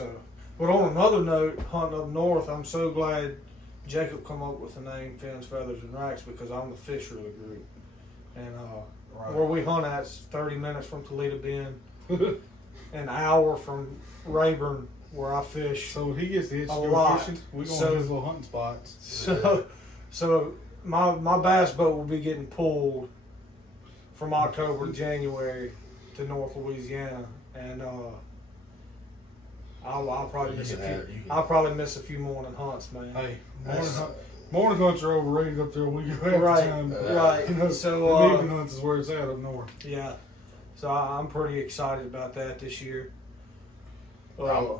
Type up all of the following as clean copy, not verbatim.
So, but on another note, hunting up north, I'm so glad Jacob come up with the name Fins, Feathers, and Racks because I'm the fisher of the group. And where we hunt at's 30 minutes from Toledo Bend, an hour from Rayburn where I fish. So he gets the itch to A go lot. fishing. We go So- on his little hunting spots. So my bass boat will be getting pulled from October to January to North Louisiana, and I'll probably miss a few. I'll probably miss a few morning hunts, man. Hey, That's- morning hunts are overrated up there. We go half the Right, time. right. You know, So, the evening hunts is where it's at up north. Yeah, so I'm pretty excited about that this year. I'm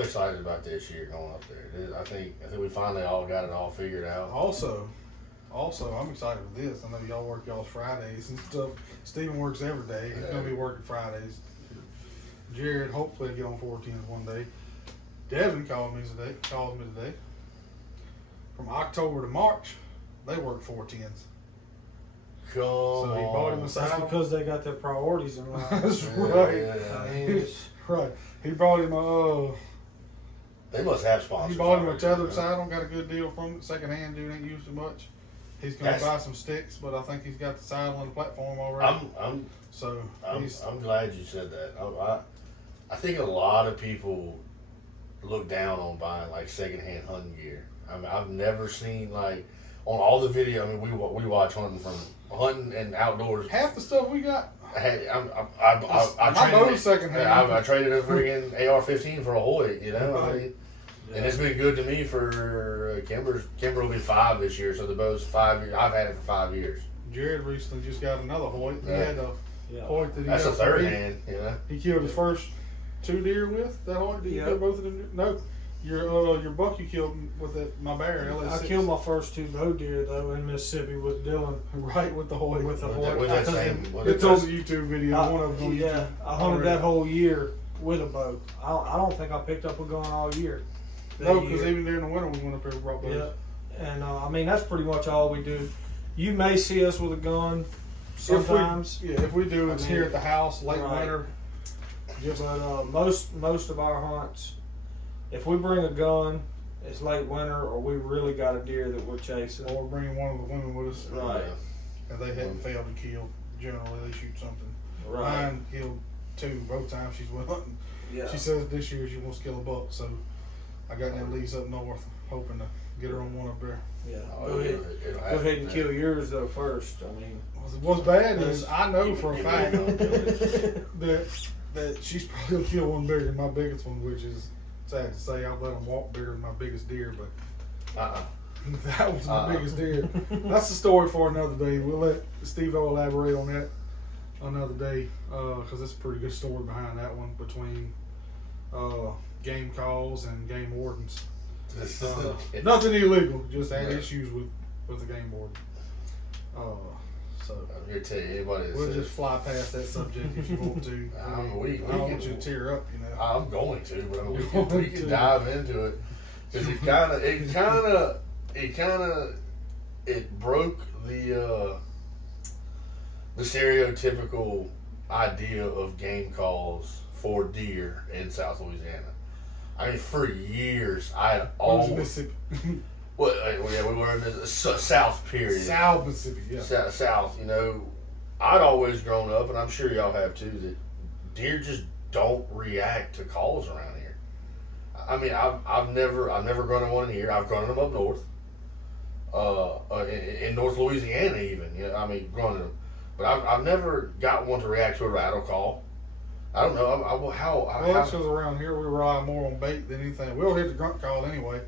excited about this year going up there. I think we finally all got it all figured out. Also, I'm excited with this. I know y'all work y'all's Fridays and stuff. Steven works every day. He's gonna be working Fridays. Jared, hopefully, will get on 14s one day. Devin called me today. From October to March, they work 410s. So he bought him a That's saddle. because they got their priorities in line. That's right. I mean, it's, Right. He brought him a. They must have sponsors. He bought him a already, tethered you know? saddle. Got a good deal from it. Second hand, dude ain't used it much. He's gonna That's- buy some sticks, but I think he's got the saddle and the platform already. I'm glad you said that. I think a lot of people look down on buying like secondhand hunting gear. I mean, I've never seen like on all the video. I mean, we watch hunting and outdoors. half the stuff we got. Hey, I My traded bow's secondhand. I traded a freaking AR-15 for a Hoyt. You know, I mean, yeah. and it's been good to me for Kimber will be 5 this year, so the bow's 5 years. I've had it for 5 years. Jared recently just got another Hoyt. He Yeah. had a yeah. Hoyt that he That's got a third free. hand. You know. He killed his first 2 deer with that Hoyt. Did you Yeah. kill both of them? No, your buck you killed with that my bear. I LS6. killed my first 2 bow deer though in Mississippi with Dylan. right with the Hoyt. With the With Hoyt. that Because same. It's on the YouTube video. I- one of them on yeah, YouTube. I hunted that whole year with a bow. I don't think I picked up a gun all year. No, that because year. even during the winter we went up there and brought bows. Yeah, and I mean that's pretty much all we do. You may see us with a gun sometimes, If we do, it's I mean, here at the house, late right. winter. but most of our hunts, if we bring a gun, it's late winter or we really got a deer that we're chasing. Or bringing one of the women with us. Right. And they hadn't failed to kill. Generally, they shoot something. Right. Mine killed 2 both times she's went hunting. Yeah. She says this year she wants to kill a buck, so I got them leads up north, hoping to get her on one up there. Yeah. Oh, Go ahead. it'll Go have ahead to and be. kill yours though first. I mean. What's bad is I know for a You fact really don't kill it. that she's probably gonna kill one bigger than my biggest one, which is sad to say. I've let them walk bigger than my biggest deer, but that was my biggest deer. That's the story for another day. We'll let Steve-O elaborate on that another day because it's a pretty good story behind that one between game calls and game wardens. Nothing illegal, just had Right. issues with the game warden. So I'm here to tell you, anybody that we'll says, just fly past that subject if you want to. we I don't want can- you to tear up, you know. I'm going to, but I mean, You're we going can to. dive into it because it broke the stereotypical idea of game calls for deer in South Louisiana. I mean, for years I had What was always Mississippi? well, yeah, we were in the South period. South Mississippi, yeah. South, you know, I'd always grown up, and I'm sure y'all have too, that deer just don't react to calls around here. I mean, I've never grown one in here. I've grown them up north, in North Louisiana even. You know, I mean, grown them, but I've never got one to react to a rattle call. I don't know how. Well, that's because around here we rely more on bait than anything. We'll hit the grunt call anyway,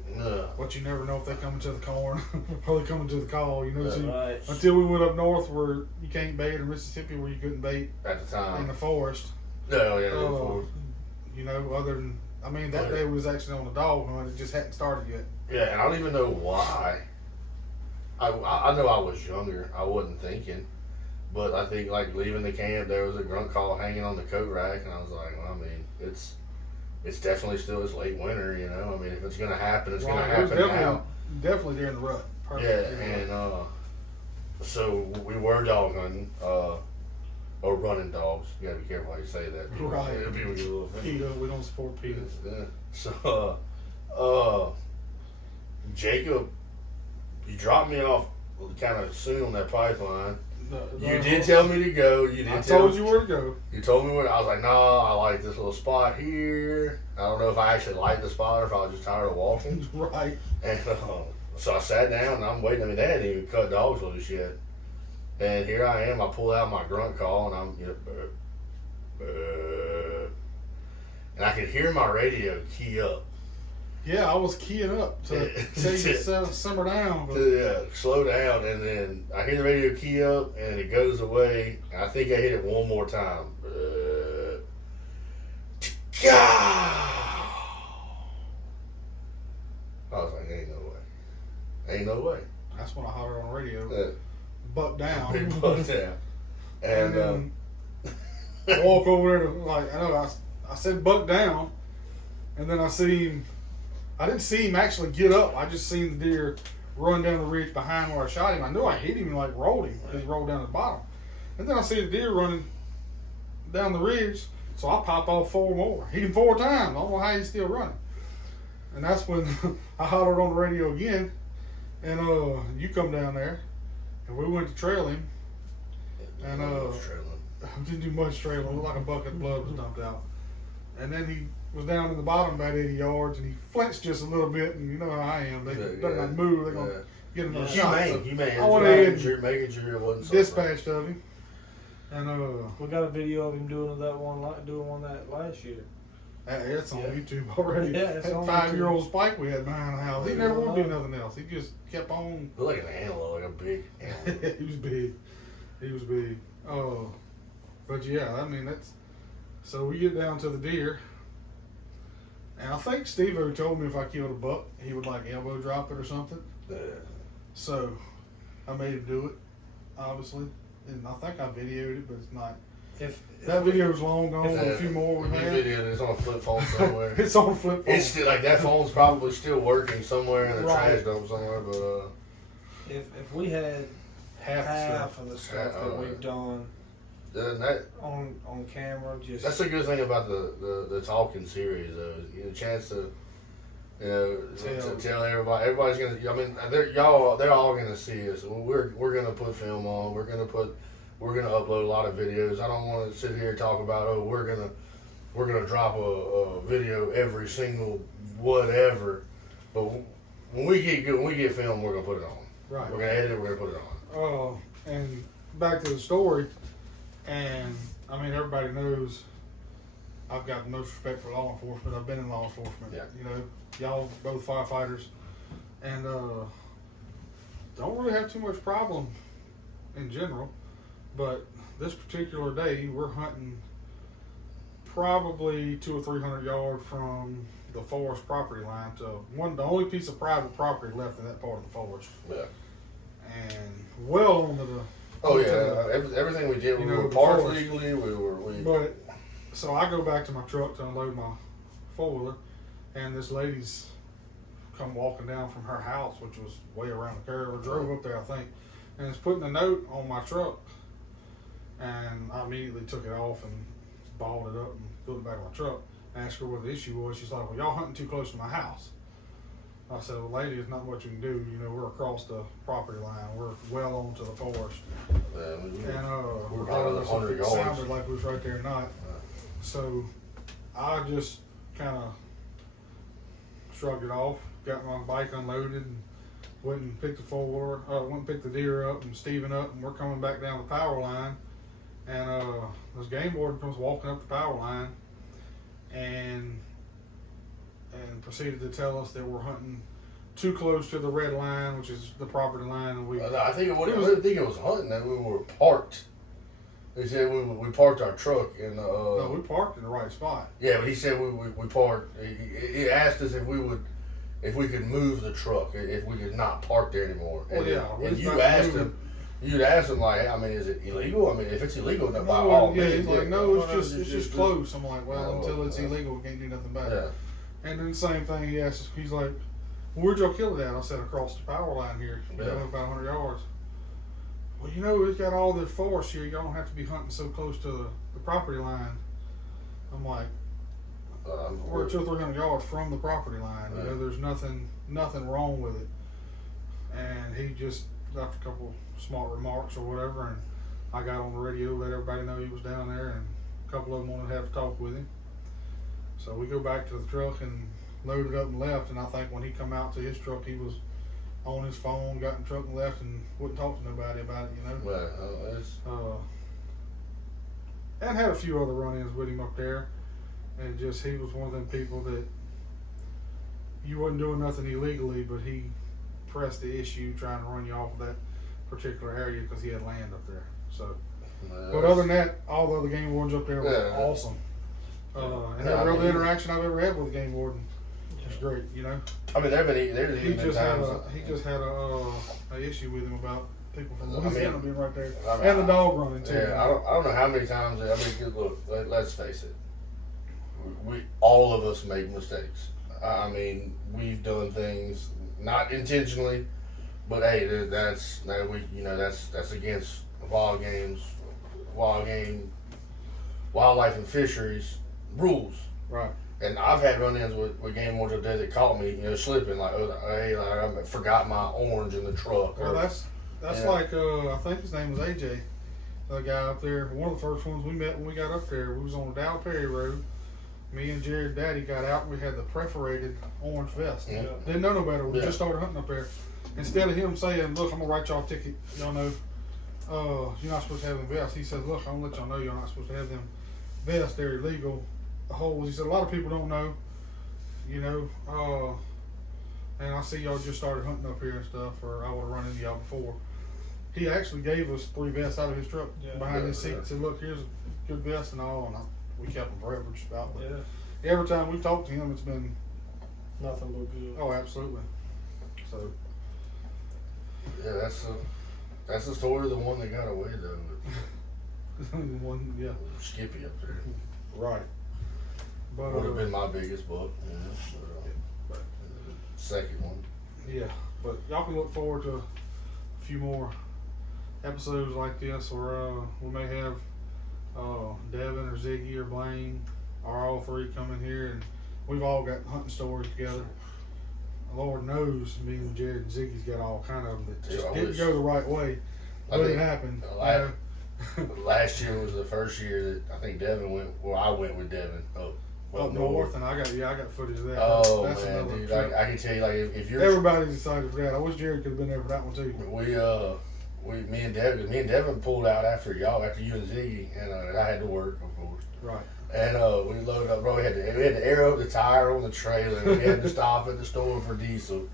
but you never know if they coming to the corn or they coming to the call. You know, so Right. until we went up north where you can't bait, in Mississippi where you couldn't bait at the in time. the forest. No, yeah, You know, other than that day we was actually on the dog hunt. It just hadn't started yet. yeah, and I don't even know why. I know I was younger. I wasn't thinking. But I think, like, leaving the camp, there was a grunt call hanging on the coat rack, and I was like, well, I mean, it's definitely still it's late winter, you know. I mean, if it's going to happen, it's going to Right, it was happen now. Definitely during the rut. Yeah, and so we were dog hunting. or running dogs. You gotta be careful how you say that. Right. People get a little offended. PETA, we don't support PETA. Yeah. So, Jacob, you dropped me off kind of soon on that pipeline. You did tell me to go. I told you where to go. You told me where. I was like, no, I like this little spot here. I don't know if I actually liked the spot or if I was just tired of walking. Right. And so I sat down and I'm waiting. I mean, they hadn't even cut dogs loose yet. And here I am. I pull out my grunt call and I'm, and I could hear my radio key up. Yeah, I was keying up to tell you to simmer down. But Yeah, slow down, and then I hear the radio key up, and it goes away. And I think I hit it one more time. I was like, ain't no way. Ain't no way. that's when I hollered on the radio. Buck Big down. buck down. And And then I walk over there to, like, I know I said buck down, and then I see him. I didn't see him actually get up. I just seen the deer run down the ridge behind where I shot him. I knew I hit him and like rolled him because he rolled down to the bottom. And then I see the deer running down the ridge, so I popped off 4 more. Hit him 4 times. I don't know how he's still running. And that's when I hollered on the radio again, and you come down there, and we went to trail him. And didn't do much trailing. Looked like a bucket of blood was dumped out. And then he was down in the bottom about 80 yards, and he flinched just a little bit. And you know how I am. They better not move. They're gonna get another shot. Humane. I went ahead and making sure it wasn't dispatched of him. And We got a video of him doing that last year. it's on YouTube already. Yeah, it's that on 5-year-old Spike we had behind the house. He never would do nothing else. He just kept on. Looked like an antelope, like a big antelope. He was big. He was big. Oh, but yeah, I mean that's. So we get down to the deer, and I think Steve-O told me if I killed a buck, he would like elbow drop it or something. So I made him do it, obviously, and I think I videoed it, but it's not. If That video's long gone with a few more we had. Video, it's on a flip phone somewhere. It's on a flip phone. It's still like that phone's probably still working somewhere in the Right. trash dump somewhere, but if we had half of the stuff that we've done that on camera, just that's a good thing about the talking series though. You get a chance to to tell everybody. Everybody's gonna. I mean, they're all gonna see us. We're gonna put film on. We're gonna upload a lot of videos. I don't want to sit here and talk about we're gonna drop a video every single whatever. But when we get film, we're gonna put it on. Right. We're gonna edit it. We're gonna put it on. And back to the story, and I mean everybody knows I've got the most respect for law enforcement. I've been in law enforcement. Yeah. You know, y'all both firefighters, and don't really have too much problem in general. But this particular day, we're hunting probably 200 or 300 yards from the forest property line to the only piece of private property left in that part of the forest. Yeah. And well onto the. Oh yeah, everything we did, we were parked legally. But so I go back to my truck to unload my 4-wheeler, and this lady's come walking down from her house, which was way around the curve, or drove up there, I think, and is putting a note on my truck. And I immediately took it off and balled it up and put it back in my truck. Asked her what the issue was. She's like, "Well, y'all hunting too close to my house." I said, "Well, lady, there's not much you can do. You know, we're across the property line. We're well onto the forest." We're regardless about if 100 it yards. sounded like we was right there or not. So I just kind of shrugged it off, got my bike unloaded, and went and picked the 4-wheeler, went and picked the deer up and Steven up, and we're coming back down the power line. And this game warden comes walking up the power line and proceeded to tell us that we're hunting too close to the red line, which is the property line. And I think it was hunting that we were parked. He said we parked our truck in. No, we parked in the right spot. Yeah, but he said we parked. He asked us if we could move the truck, if we could not park there anymore. Well, And you asked him. You'd ask him like, I mean, is it illegal? I mean, if it's illegal, then by all means. He's like, no, it's just close. I'm like, well, until it's illegal, we can't do nothing about it. Yeah. And then the same thing, he asked us, he's like, where'd y'all kill it at? I said, across the power line here, about 100 yards. well, you know, we've got all this forest here. Y'all don't have to be hunting so close to the property line. I'm like, we're 200 or 300 yards from the property line. You know, there's nothing wrong with it. And he just left a couple smart remarks or whatever, and I got on the radio, let everybody know he was down there, and a couple of them wanted to have a talk with him. So we go back to the truck and loaded up and left. And I think when he come out to his truck, he was on his phone, got in the truck and left, and wouldn't talk to nobody about it, you know. Well, And had a few other run-ins with him up there, and just he was one of them people that you wasn't doing nothing illegally, but he pressed the issue trying to run you off of that particular area because he had land up there. So, but other than that, all the other game wardens up there was awesome. And every other interaction I've ever had with a game warden was great, you know. I mean, he just had a issue with him about people from Louisiana being right there, and the dog running too. Yeah, I don't know how many times. I mean, look, let's face it. We all of us make mistakes. I mean, we've done things not intentionally, but hey, that's against wildlife and fisheries rules. Right. And I've had run-ins with game wardens up there that caught me, slipping, like, hey, I forgot my orange in the truck. Well, that's like, I think his name was AJ, the guy up there. One of the first ones we met when we got up there. We was on the Dow Perry Road. Me and Jared Daddy got out and we had the perforated orange vest. Yeah. Didn't know no better. We just started hunting up there. Instead of him saying, look, I'm going to write y'all a ticket, y'all know, you're not supposed to have them vests. He said, look, I'm going to let y'all know you're not supposed to have them vests. They're illegal. The holes, he said, a lot of people don't know, and I see y'all just started hunting up here and stuff, or I would have run into y'all before. He actually gave us 3 vests out of his truck behind his seat and said, look, here's a good vest and all, and we kept them forever just about. But every time we talked to him, it's been nothing but good. Oh, absolutely. So yeah, that's the story of the one that got away though. Skippy up there. Right. But would have been my biggest buck. But, second one. Yeah, but y'all can look forward to a few more episodes like this, or we may have Devin or Ziggy or Blaine, or all 3 coming here, and we've all got hunting stories together. Lord knows, me and Jared and Ziggy's got all kind of them that just didn't go the right way. But it happened. Last year was the first year that I think Devin went. Well, I went with Devin up north, and I got footage of that. Oh that's man, dude! I can tell you, like, if you're everybody's excited for that. I wish Jared could have been there for that one too. Me and Devin pulled out after you and Ziggy, and I had to work, of course. Right. And we loaded up, bro. We had to air up the tire on the trailer. And we had to stop at the store for diesel.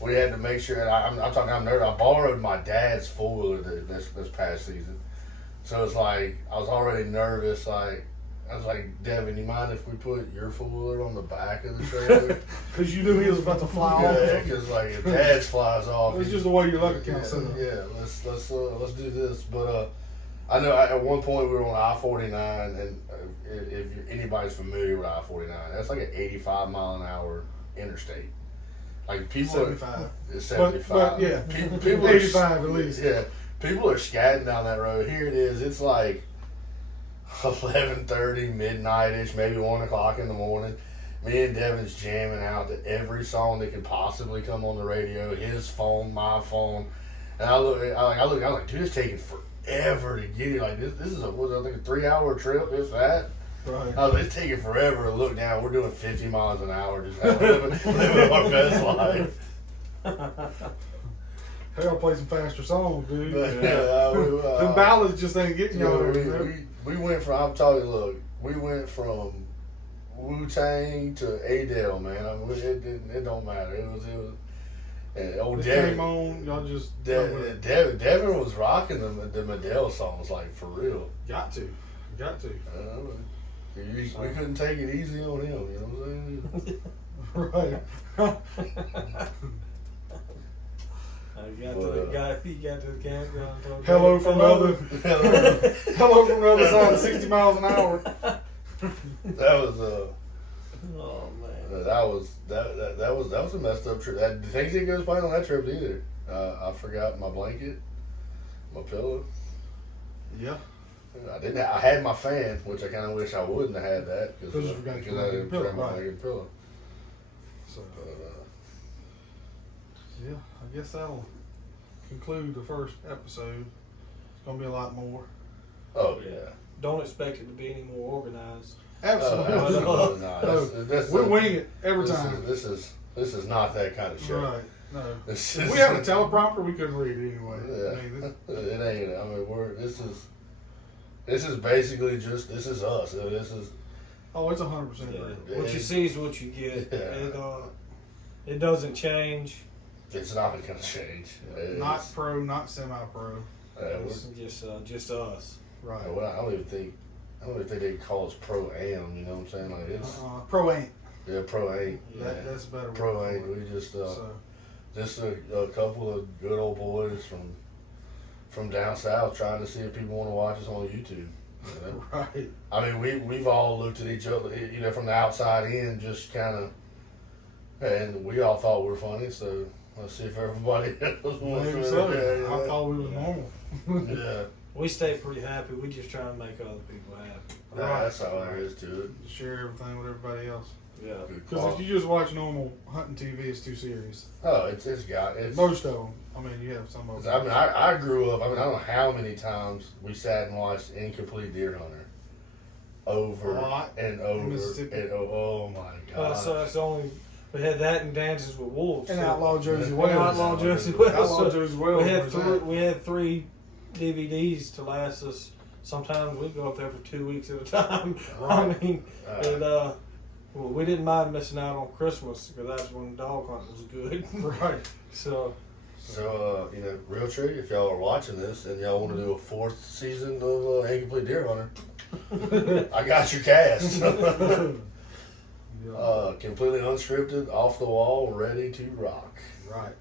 We had to make sure. And I'm nervous. I borrowed my dad's four-wheeler this past season, so it's like I was already nervous. Like I was like, Devin, you mind if we put your four-wheeler on the back of the trailer? Because you knew he was about to fly off. Yeah, because like if Dad's flies off, it's just the way your luck account set up. Yeah, let's do this. But I know at one point we were on I-49, and if anybody's familiar with I-49, that's like an 85 mile an hour interstate. Like people 75. It's 75. But yeah, people 85 at least. Yeah, people are scatting down that road. Here it is. It's like 11:30, midnight-ish, maybe 1 o'clock in the morning. Me and Devin's jamming out to every song that could possibly come on the radio. His phone, my phone, and I was like, dude, it's taking forever to get here. Like this is a 3-hour trip, if that. Right. I was like, it's taking forever to look down. We're doing 50 miles an hour, just living our best life. They gotta play some faster songs, dude. But, them ballads just ain't getting y'all. We went from, I'm telling you, look, we went from Wu-Tang to Adele, man. I mean, it don't matter. It was old Devin came on, y'all just Devin was rocking the Adele songs, like, for real. Got to. We couldn't take it easy on him, you know what I'm saying? Right. He got to the campground. Hello from the other side of 60 miles an hour. That was oh man. That was a messed up trip. The things didn't go as planned on that trip either. I forgot my blanket My pillow. Yeah. I didn't. I had my fan, which I kind of wish I wouldn't have had that Because you forgot your I didn't pillow, bring my right. fucking pillow. So, But, yeah, I guess that'll conclude the first episode. It's gonna be a lot more. oh yeah. Don't expect it to be any more organized. Absolutely. Absolutely No, not. That's we the- wing it every time. This is not that kind of show. Right. No. This If is, we had a teleprompter, we couldn't read it anyway. Yeah. I mean, It ain't. I mean, this is basically just this is us. This is it's 100% Yeah. real. What you see is what you get. Yeah. It doesn't change. it's not gonna change. Not pro, not semi-pro. It's just us. Right. I don't even think they call us pro am. You know what I'm saying? Like it's Pro ain't. yeah, pro ain't. Yeah. That's a better. Pro word ain't. for it. We just So, just a couple of good old boys from down south trying to see if people want to watch us on YouTube. You know? right. I mean, we've all looked at each other, you know, from the outside in, just kind of, and we all thought we were funny. So let's see if everybody else wants Maybe to. so. Yeah, I thought we was normal. yeah. We stay pretty happy. We just try and make other people happy. Nah, that's all there is to it. Share everything with everybody else. Yeah. Good Because call. if you just watch normal hunting TV, it's too serious. Oh, it's got it's. Most of them. I mean, you have some of them. I mean, I grew up. I mean, I don't know how many times we sat and watched Incomplete Deer Hunter over A lot. and over Mississippi. and oh my god. So that's only we had that and Dances with Wolves. And so- Outlaw Jersey And Wells. Outlaw Jersey Wells. Outlaw So Jersey Wells. we had three DVDs to last us. Sometimes we go up there for 2 weeks at a time. I mean, well, we didn't mind missing out on Christmas because that's when dog hunting was good. Right. So So, you know, real trick, if y'all are watching this and y'all want to do a 4th season of Incomplete Deer Hunter, I got your cast. Yeah. Completely unscripted, off the wall, ready to rock. Right.